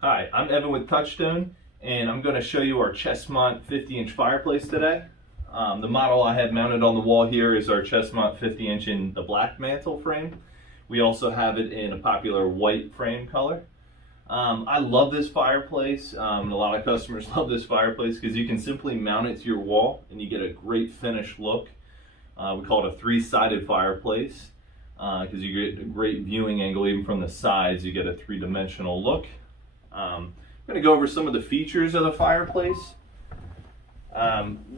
Hi, I'm Evan with Touchstone, and I'm going to show you our Chestmont 50-inch fireplace today. The model I have mounted on the wall here is our Chestmont 50-inch in the black mantle frame. We also have it in a popular white frame color. I love this fireplace. A lot of customers love this fireplace because you can simply mount it to your wall and you get a great finished look. We call it a three-sided fireplace because you get a great viewing angle even from the sides. You get a three-dimensional look. I'm going to go over some of the features of the fireplace.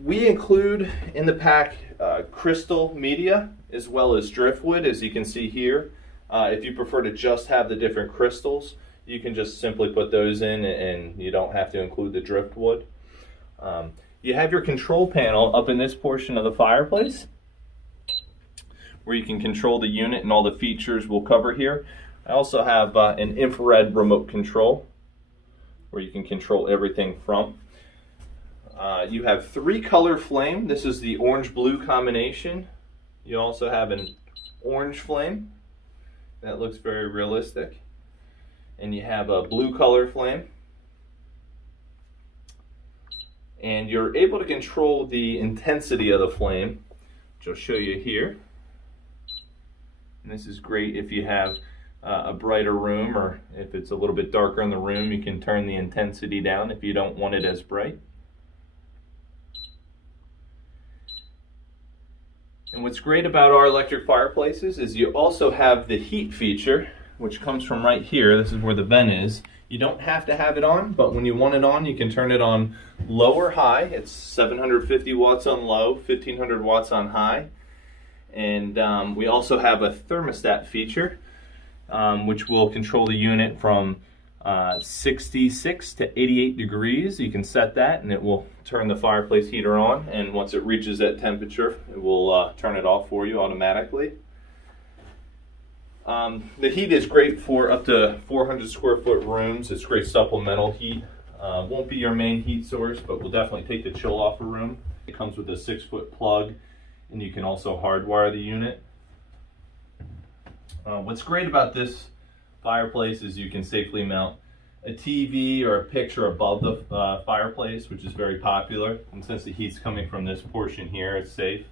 We include in the pack crystal media as well as driftwood, as you can see here. If you prefer to just have the different crystals, you can just simply put those in and you don't have to include the driftwood. You have your control panel up in this portion of the fireplace where you can control the unit, and all the features we'll cover here. I also have an infrared remote control where you can control everything from. You have 3-color flame. This is the orange-blue combination. You also have an orange flame that looks very realistic. And you have a blue color flame. And you're able to control the intensity of the flame, which I'll show you here. And this is great if you have a brighter room, or if it's a little bit darker in the room, you can turn the intensity down if you don't want it as bright. And what's great about our electric fireplaces is you also have the heat feature, which comes from right here. This is where the vent is. You don't have to have it on, but when you want it on, you can turn it on low or high. It's 750 watts on low, 1500 watts on high. And we also have a thermostat feature, which will control the unit from 66 to 88 degrees. You can set that and it will turn the fireplace heater on, and once it reaches that temperature it will turn it off for you automatically. The heat is great for up to 400 square foot rooms. It's great supplemental heat. Won't be your main heat source, but will definitely take the chill off a room. It comes with a 6-foot plug, and you can also hardwire the unit. What's great about this fireplace is you can safely mount a TV or a picture above the fireplace, which is very popular. And since the heat's coming from this portion here, it's safe.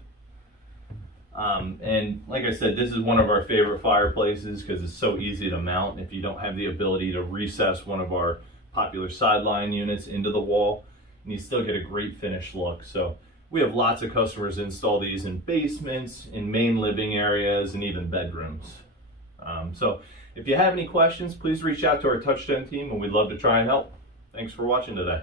And like I said, this is one of our favorite fireplaces because it's so easy to mount. If you don't have the ability to recess one of our popular sideline units into the wall, and you still get a great finished look. So we have lots of customers install these in basements, in main living areas, and even bedrooms. So if you have any questions, please reach out to our Touchstone team, and we'd love to try and help. Thanks for watching today.